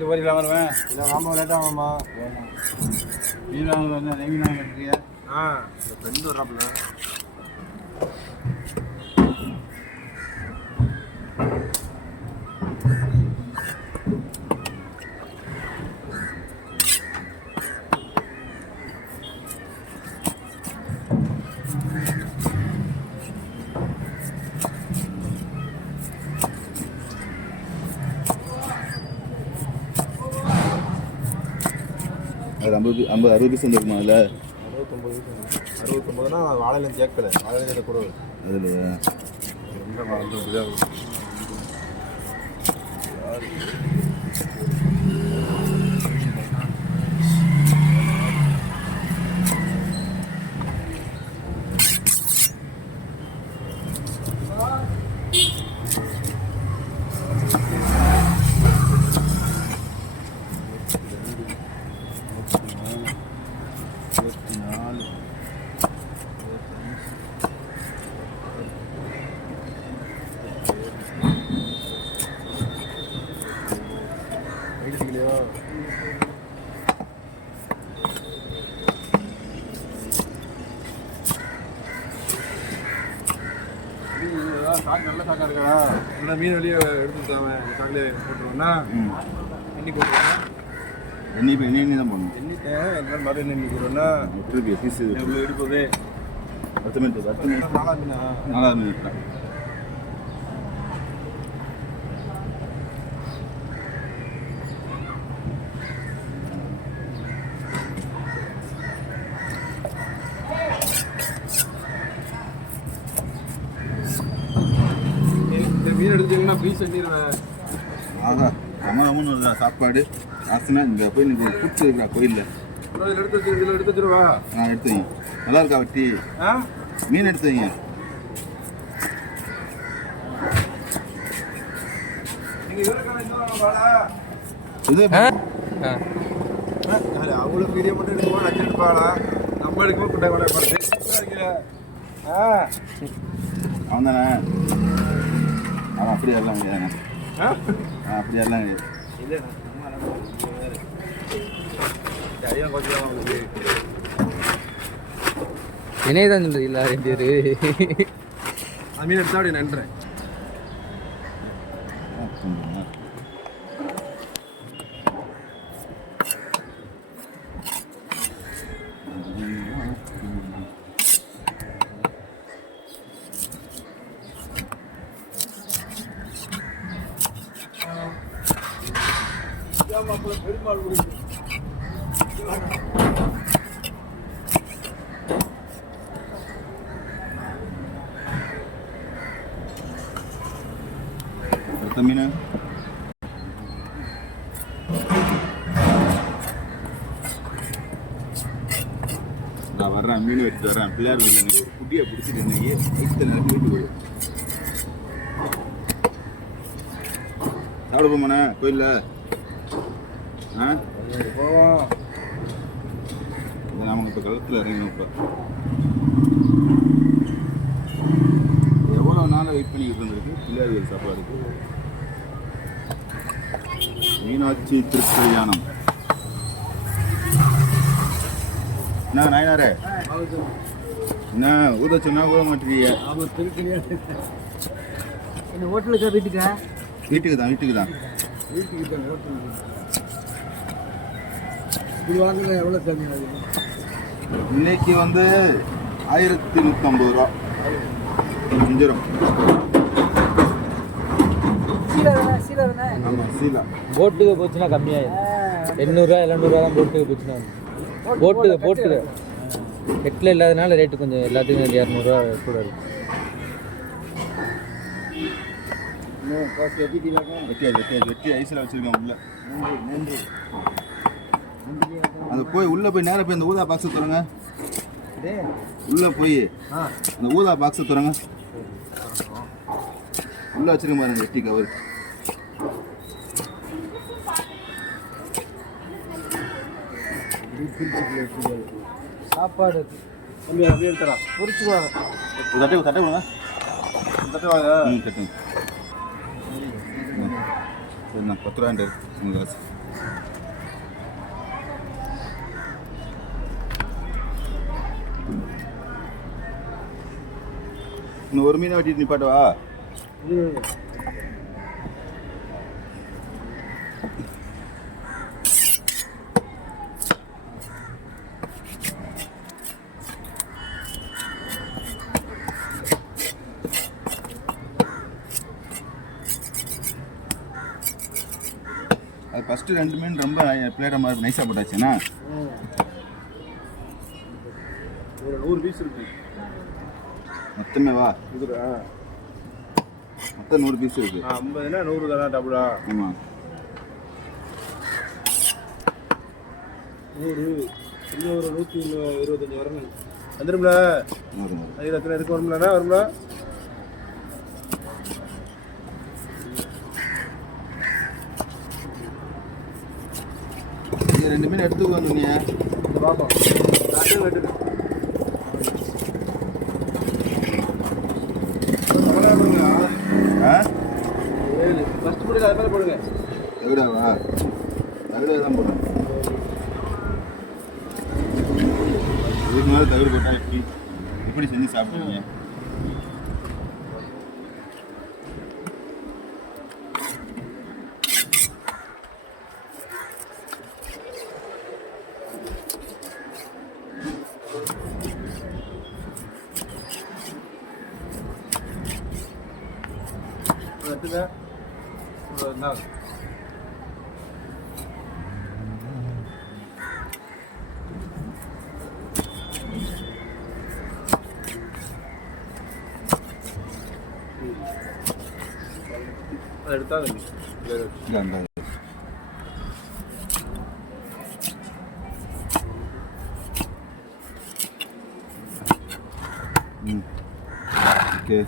வீட்டு போறீங்களா வருவேன்? இல்லை ஆமாம் லேட்டாக ஆமாம்மா. மீன் வாங்க வந்து நெய் மீன் வாங்க இருக்கீங்க? இந்த ஃப்ரெண்டு வர்றாப்புல. அது 60 பீஸ் வந்துருக்குமா அதில்? 69 வாழையில சேர்க்கல, வாழையில கூட அதில் ரொம்ப மறந்து நல்ல சாக்கா இருக்கா? நல்லா மீன் வெளியே எடுத்துட்டாங்க. சாக்கிலே போட்டுருவோம்னா எண்ணி போட்டுருவோம். எண்ணி தான் போடணும். எண்ணிட்டேன் எல்லாம் மறு எண்ணி போடுவோம்னா பீஸு எவ்வளோ எடுப்பது? 10 மீன் 4 மீன் மீன் எடுத்தீங்கன்னா ப்ளீஸ் எண்ணிடுவேன். அதான் அம்மான்னு வருதா சாப்பாடு ஆசனா இங்கே போய் நீங்கள் ஒரு கூட்டு இருக்கா கோயிலில் இதில் எடுத்து வச்சுருவா. எடுத்து வைங்க. நல்லா இருக்கா வட்டி? மீன் எடுத்து வைங்க. இது அவ்வளோ வீடியோ மட்டும் எடுக்கும்போது நச்சு எடுப்பாளா? நம்ம எடுக்கும்போது பிள்ளை வேலை பார்த்து அவன் தானே? அவன் அப்படியே எல்லாம் முடியாதானே? அப்படியே எல்லாம் என்னதான் சொல்றது இல்லை 2 பேர் மீன் எடுத்தா அப்படி நன்றேன். பெருமாள் மீன் நான் வர்றேன், மீன் எடுத்து வரேன். பிள்ளையார் ஒரு குட்டியை பிடிச்சிட்டு இருந்தீங்க வீட்டு போய் சாப்பிட போமாண்ணே கோயிலில். போவோம். நமக்கு இப்போ களத்தில் இறங்கணும். இப்போ எவ்வளோ நாளாக வெயிட் பண்ணிக்கிட்டு இருந்திருக்கு பிள்ளையார் சாப்பாடுக்கு. மீனாட்சி திருக்கல்யாணம். என்ன நாயனாரே, என்ன ஊத சொன்னா ஊத மாட்டேறீங்க? ஹோட்டலுக்கா வீட்டுக்கா? வீட்டுக்கு தான் வீட்டுக்கு தான். எவ்வளோ சாமி? இன்னைக்கு வந்து 1150 ரூபா வஞ்சிரம். ஆமாம் சீலா. போட்டுக்கு போச்சுன்னா கம்மியாயிடும். 800 700 தான் போட்டுக்கு போச்சுன்னா. போட்டுக்கு எட்டில் இல்லாதனால ரேட்டு கொஞ்சம் எல்லாத்துக்கும் 200 கூட இருக்கும். வெட்டி ஐஸில் வச்சுருக்கேன் உள்ள. அது போய் உள்ளே போய் நேராக போய் அந்த ஊதா பாக்ஸை தருங்க. உள்ளே போய் அந்த ஊதா பாக்ஸை தருங்க. உள்ளே வச்சுருக்க பாருங்க வெட்டி கவர். சாப்பாடு அப்படியே எடுத்துறா பொறிச்சுடுவாங்க. தட்டை விடுங்க. தட்டை வாங்க. தட்டுங்க. சரிண்ணா 10 ரூபாண்டு காசு. இன்னும் ஒரு மீனை வெட்டிட்டு நிப்பாட்டவா? அது ஃபஸ்ட்டு 2 மீன் ரொம்ப பிளேட மாதிரி நைஸாக போட்டாச்சுன்னா ஒரு 100 பீஸ் இருக்கு மொத்தமே வா இதுடா. மொத்தம் 100 பீஸ் இருக்கு. 50னா 100 தானா டபுளா? ஆமாம் 100 இன்னும் ஒரு 125 வரணும். வந்துடும்ல? அது எத்தனை இருக்கு? வரும்லண்ணா? வரும்ல? நீங்கள் 2 மீன் எடுத்துக்கு வந்தீங்க. இந்த பார்ப்போம். நான் வெட்டுறேன். ஆ ஃபஸ்ட் போடுங்க, அது மேலே போடுங்க. எவ்வளோவா? தகுடு தான் போடுறேன். இதுக்கு மேலே தகுடு போட்டால் எப்படி செஞ்சு சாப்பிடுவீங்க? எடுத்துங்க. என்ன எடுத்தா இந்த ஓகே